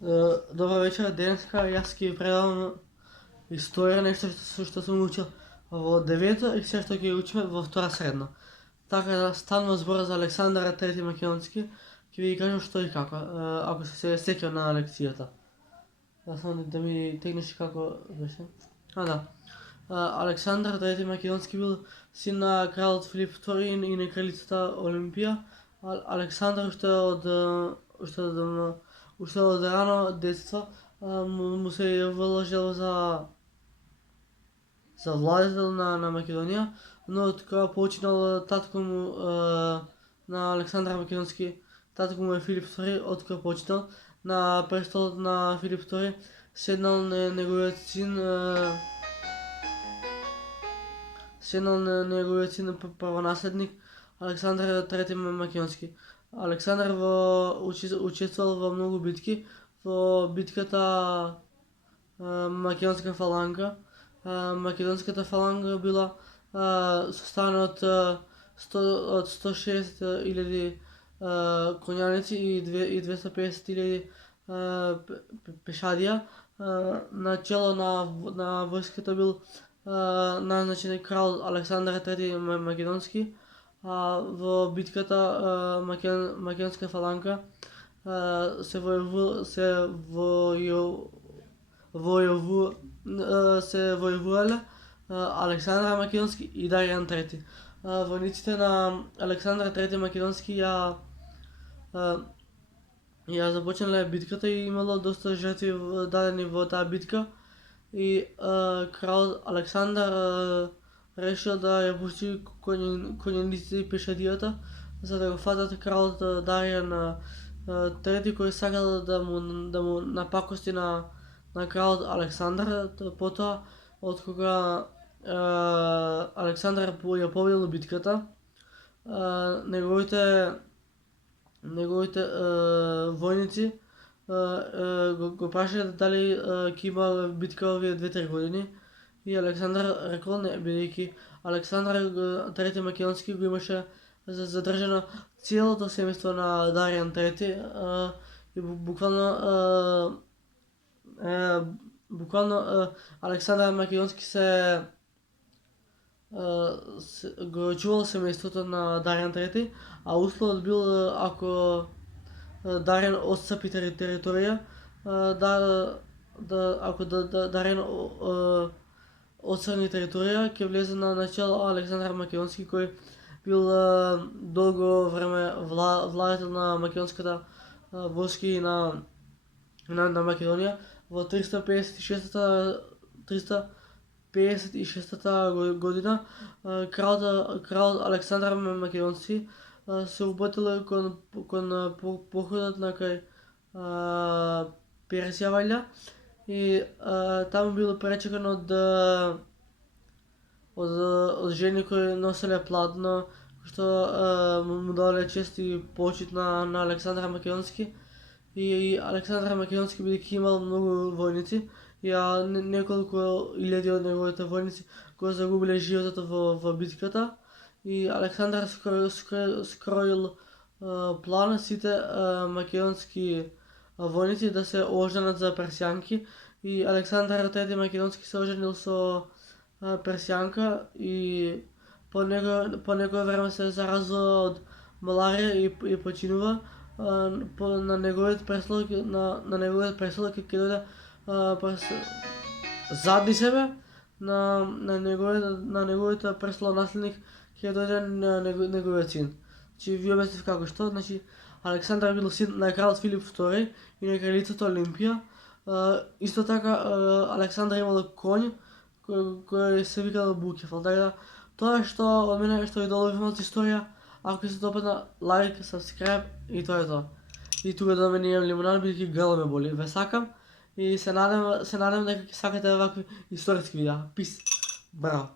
Добар вечер, денеска јас ќе ви предавам историја, нешто што сум учил во девето и се што ќе учиме во втора средна. Така да станува збор за Александар III Македонски, ќе ви кажам што и како, ако се сеќавам на лекцијата. Да само да ми тегнеш како беше. Да. Александар III Македонски бил син на кралот Филип II и на кралицата Олимпија. Александар уште од рано детство му се јавила жел за владетел на Македонија, но кога починал татко му на Александар Македонски, татко му е Филип II, откога починал на престолот на Филип II, седнал неговиот син првонаследник Александар III Македонски. Александар учествувал во многу битки, во битката Македонска фаланга. Македонската фаланга била составена од 160.000 коњаници и 250.000 пешадија. Начело на војската бил назначен крал Александар III Македонски, а во битката Македонска фаланга се војувале Александар Македонски и Даријан III. Војниците на Александар III Македонски ја започнале битката и имало доста жртви дадени во таа битка и крал Александар решил да ја пушти коњаниците и пешадијата за да го фатат кралот Даријан III, кој сакал да му напакости на кралот Александар. Потоа, откога Александар ја победил битката, неговите војници го прашале дали ќе има битка овие 2-3 години и Александар рекол не, бидејќи Александар III Македонски го имаше задржано целото семејство на Даријан III и буквално Александар Македонски го чувал семејството на Даријан III, а условот бил ако Даријан отстапи територија, ако Даријан отстрани територија, ќе влезе на начело Александар Македонски, кој бил долго време владетел на македонската војска и на Македонија. Во 356 година кралот Александар Македонски се упатил кон походот на кај Персија вајда и таму бил пречекан од жени кои носеле платно, што му давале чест и почит на Александар Македонски. И Александар Македонски, бидејќи имал многу војници, неколку илјади од неговите војници го загубиле животот во битката и Александар скроил план сите македонски војници да се оженат за персијанки и Александар III Македонски се оженил со персијанка и по некој време се заразува од маларија и починува. На неговиот престол ќе дојде задни себе на неговиот престолонаследник ќе дојде неговиот син. Значи ви објаснив како што, значи Александар бил син на кралот Филип II и на кралицата Олимпија. Исто така Александар имал коњ кој се викал Букефал. Така да тоа што од мене што ви доловив малку историја. Ако се допадна, лайк, subscribe и тоа е тоа. И тука да ме не јам лимунад, бидејќи грла ме боли. Ве сакам и се надевам дека ќе сакате вакви историски видеа. Пис. Браво.